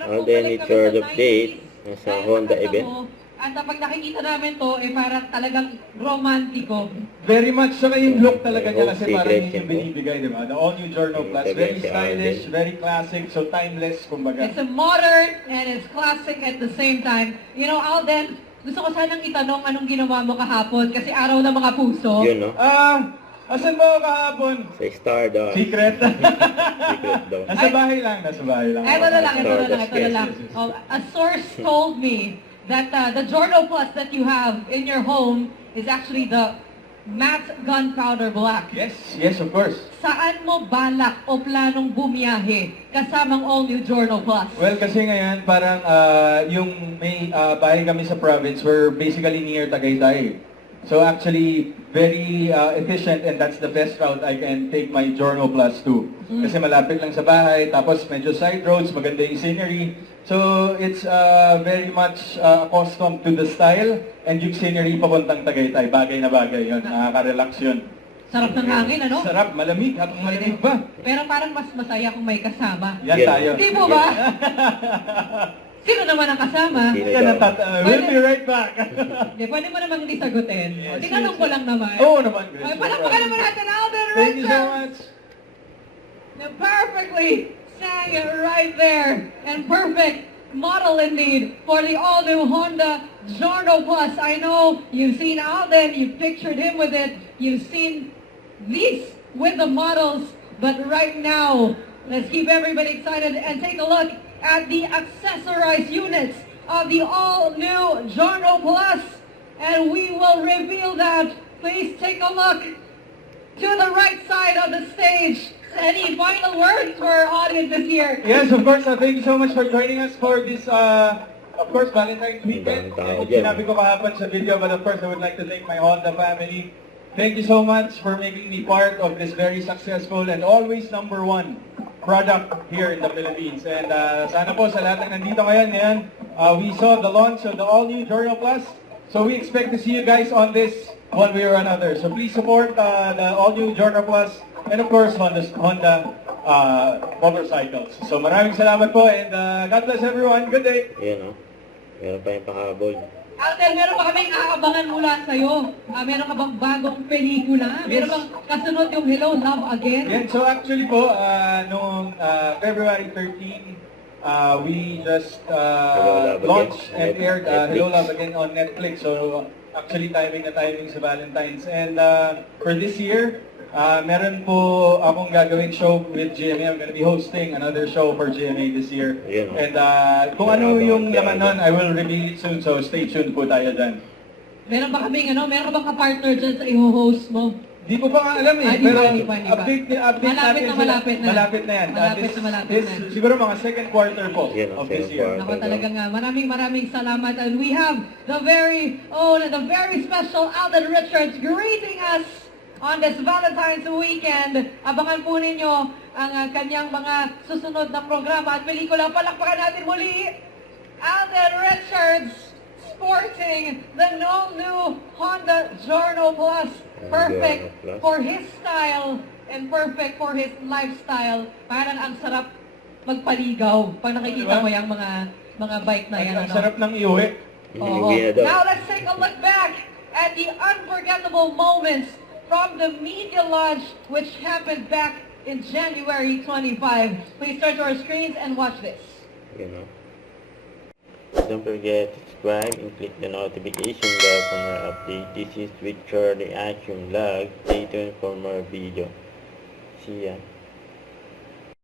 All then it's your update sa Honda event. At pag nakikita namin to, parang talagang romantiko. Very much, saka yung look talaga niya kasi parang Secret yun yung symbol. binibigay, di ba? The all-new Giorno Plus, very stylish, very classic, so timeless, kumbaga. It's a modern and it's classic at the same time. You know, Alden, gusto ko sanang itanong anong ginawa mo kahapon kasi araw ng mga puso. Yun, no? Asan ba ako kahapon? Sa Stardust. Secret. Secret daw. Nasa bahay lang, nasa bahay lang. Ito na lang. Yes. A source told me that the Giorno Plus that you have in your home is actually the matte gunpowder black. Yes, of course. Saan mo balak o planong bumiyahe kasamang all-new Giorno Plus? Well, kasi ngayon, parang yung may bahay kami sa province, we're basically near Tagaytay. So actually, very efficient and that's the best route I can take my Giorno Plus to. Kasi malapit lang sa bahay, tapos medyo side roads, maganda yung scenery. So it's very much accustomed to the style and yung scenery papuntang Tagaytay. Bagay na bagay yun, nakaka-relax yun. Sarap ng hangin, ano? Sarap, malamig, habang malamig ba? Pero parang mas masaya kung may kasama. Yan tayo. Hindi po ba? Sino naman ang kasama? We'll be right back. Pwede mo namang hindi sagutin. Yes, Tinanong ko lang naman. Oo naman, Grace. Ay, palakpakan naman natin, Alden Richards! Thank you so much. Perfectly sang it right there. And perfect model indeed for the all-new Honda Giorno Plus. I know you've seen Alden, you've pictured him with it, you've seen these with the models, but right now, let's keep everybody excited and take a look at the accessorized units of the all-new Giorno Plus. And we will reveal that. Please take a look to the right side of the stage. Any final words for our audience this year? Yes, of course. Thank you so much for joining us for this, of course, Valentine's weekend. Sinabi ko kahapon sa video, but of course, I would like to thank my Honda family. Thank you so much for making me part of this very successful and always #1 product here in the Philippines. And sana po sa lahat ng nandito ngayon, we saw the launch of the all-new Giorno Plus. So we expect to see you guys on this one way or another. So please support the all-new Giorno Plus and of course Honda motorcycles. So maraming salamat po and God bless everyone. Good day! Yan, no? Meron pa yung pahabol. Alden, meron pa kaming aabangan mula sa'yo. Meron ka bang bagong pelikula? Meron bang kasunod yung Hello, Love Again? Yeah, so actually po, noong February 13, we just launched and aired Hello, Love Again on Netflix. So actually timing sa Valentine's. And for this year, meron po akong gagawing show with GMA. I'm gonna be hosting another show for GMA this year. Yeah. And kung ano yung laman nun, I will reveal it soon. So stay tuned po tayo dyan. Meron ba kaming meron ka bang ka-partner dyan sa i-host mo? Di ko pa nga alam eh, Di pero ba? update Malapit natin na, sila. malapit na. Malapit na yan. Malapit na. Siguro mga second quarter po Yan, of this second year. quarter. Ako talaga nga, maraming salamat. And we have the very special Alden Richards greeting us on this Valentine's weekend. Abangan po ninyo ang kanyang mga susunod na programa at pelikula. Palakpakan natin muli, Alden Richards sporting the all-new Honda Giorno Plus. Perfect for his style and perfect for his lifestyle. Parang ang sarap magpaligaw pag nakikita mo yung mga bike na yan. Ang sarap ng iuwi. Now let's take a look back at the unforgettable moments from the media launch which happened back in January 25. Please turn to our screens and watch this. You know. Don't forget to subscribe and click the notification bell for more updates. This is Victor the Action Vlog. Stay tuned for more video. See ya.